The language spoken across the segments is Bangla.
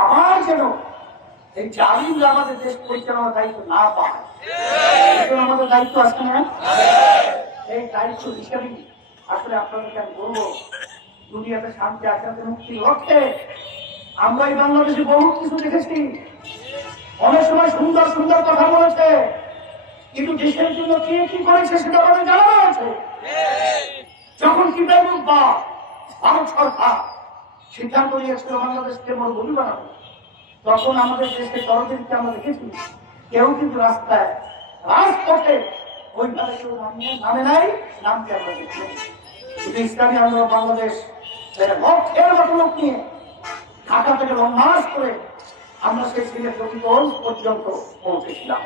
আবার যেন এই জালিমরা আমাদের দেশ পরিচালনার দায়িত্ব না পায়। আমাদের দায়িত্ব আছে না? এই দায়িত্ব হিসেবে আসলে আপনাদেরকে আমি বলব, দুনিয়াতে শান্তি আসাতে মুক্তির লক্ষ্যে আমরা এই বাংলাদেশে বহু কিছু দেখেছি। অনেক সময় সুন্দর সুন্দর কথা বলেছে। কিন্তু দেশের জন্য কে কি করেছে সেটা আমাদের জানা আছে যখন কি বা ভারত সরকার সিদ্ধান্ত নিয়েছিল বাংলাদেশকে মরুভূমি বানাবো। তখন আমাদের দেশে জনগণকে আমরা দেখেছি, কেউ কিন্তু রাস্তায়, রাজপথে ওইভাবে কেউ নামে নাই নামতে আমরা দেখি শুধু ইসলামী আন্দোলন বাংলাদেশ, এর লক্ষ্যের মতো লোক নিয়ে ঢাকা থেকে লং করে আমরা সেই সিলেট পর্যন্ত পৌঁছেছিলাম।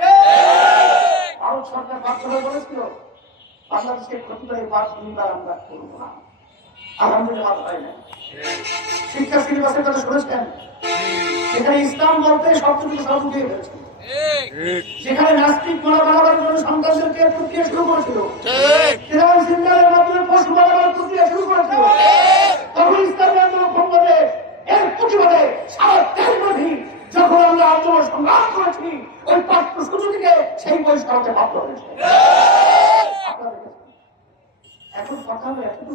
ভারত সরকার বাধ্য হয়ে বলেছিল আমরা করব না। আলহামদুলিল্লাহ হয় না শিক্ষা সিলেবাসের কথা শুনেছেন? সেখানে ইসলাম বলতে সবচেয়ে সব উঠিয়ে ফেলেছিল যেখানে নাস্তিক মোলা বানাবার জন্য সন্তানদেরকে প্রক্রিয়া শুরু করেছিল। সেখানে সিঙ্গালের মাধ্যমে পশু বানাবার প্রক্রিয়া শুরু করেছিল। তখন ইসলামী আন্দোলন সম্বন্ধে এর প্রতিবাদে সারা দেশব্যাপী যখন আমরা আন্দোলন সংগ্রাম করেছি, ওই পাঠ্য সূচি থেকে সেই বই বাধ্য হয়েছে। এখন কথা হলো এতটুকু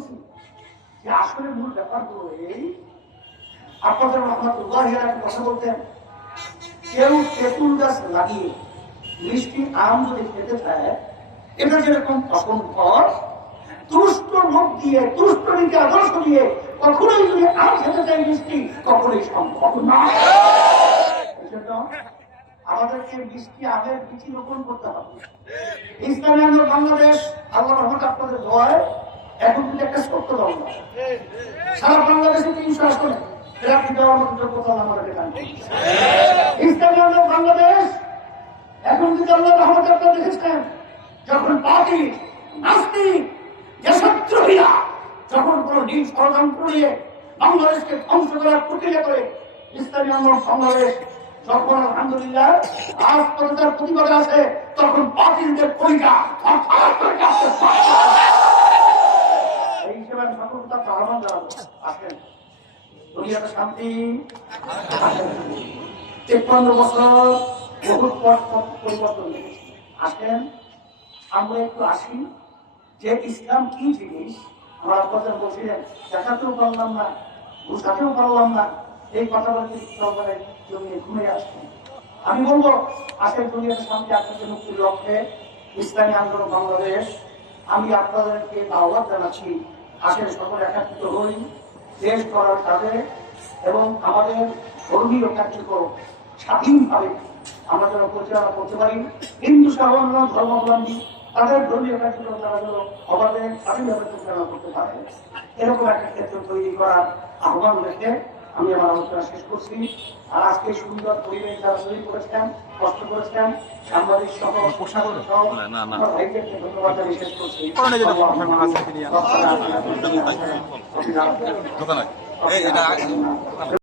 আসলে মূল ব্যাপারগুলো এই, আপনাদের রহমতুল্লাহ কথা বলতেন। কেউ তেঁতুল গাছ লাগিয়ে মিষ্টি আম যদি খেতে চায়, এটা যেরকম অসম্ভব তুষ্ট মুখ দিয়ে তুষ্ট নীতি আদর্শ দিয়ে কখনোই যদি আম খেতে চাই মিষ্টি, কখনোই সম্ভব না। আমাদেরকে মিষ্টি আমের বিচি রোপণ করতে হবে। ইসলামী বাংলাদেশ আল্লাহ রহমত আপনাদের দোয়ায় এখন কিন্তু একটা সত্য দল। সারা বাংলাদেশে তিনশো আসনে প্রার্থী দেওয়ার মতো যোগ্যতা ইসলামী বাংলাদেশ, এখন কিন্তু আল্লাহ রহমত আপনারা যখন পার্টি নাস্তিক, দেশদ্রোহীরা যখন কোন নীল ষড়যন্ত্র নিয়ে বাংলাদেশকে ধ্বংস করার প্রক্রিয়া করে, ইসলামী আন্দোলন বাংলাদেশ যখন আলহামদুলিল্লাহ রাজপথের প্রতিবাদে আছে তখন বাতিলদের কলিকা হঠাৎ করে কাঁপতে থাকে। এই হিসেবে আমি আহ্বান জানাব আসেন। দুনিয়াতে শান্তি বছর পরিবর্তন একটু যে ইসলাম কি জিনিস? দেখাতেও পারলাম না, বুঝাতেও পারলাম না। এই কথাটা জমিয়ে ঘুরে আসছে। আমি বলব, আসেন, দুনিয়াতে শান্তি আপনাদের মুক্তির লক্ষ্যে ইসলামী আন্দোলন বাংলাদেশ। আমি আপনাদেরকে আহ্বান জানাচ্ছি আসেন সকলে একাত্রিত হই, দেশ করার কাজে এবং আমাদের ধর্মীয় কার্যক্রম স্বাধীনভাবে আমরা যেন পরিচালনা করতে পারি। হিন্দু, সাধারণ, ধর্মাবলম্বী, তাদের ধর্মীয় কার্যক্রম তারা যেন অবাধে স্বাধীনভাবে পরিচালনা করতে পারে। এরকম একটা ক্ষেত্র তৈরি করার আহ্বান রেখে আমি আমার আলোচনা শেষ করছি আর আজকে সুন্দর পরিবেশ যারা তৈরি করেছেন কষ্ট করেছেন সাংবাদিক সহ পোশাক সহ ধন্যবাদ শেষ করছি দোকানে